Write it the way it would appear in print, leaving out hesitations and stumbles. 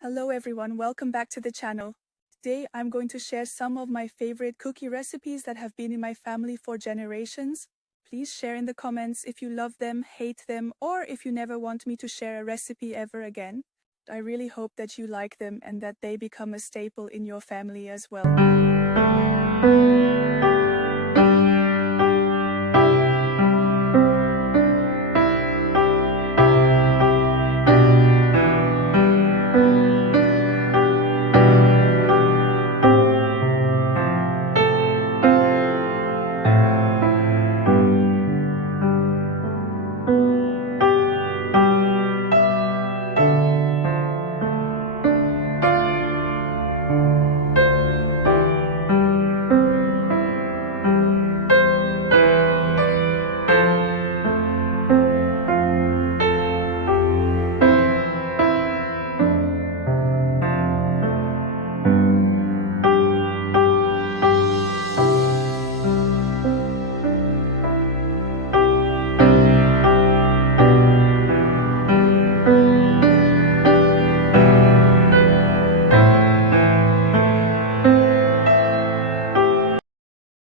Hello everyone, welcome back to the channel. Today I'm going to share some of my favorite cookie recipes that have been in my family for generations. Please share in the comments if you love them, hate them, or if you never want me to share a recipe ever again. I really hope that you like them and that they become a staple in your family as well.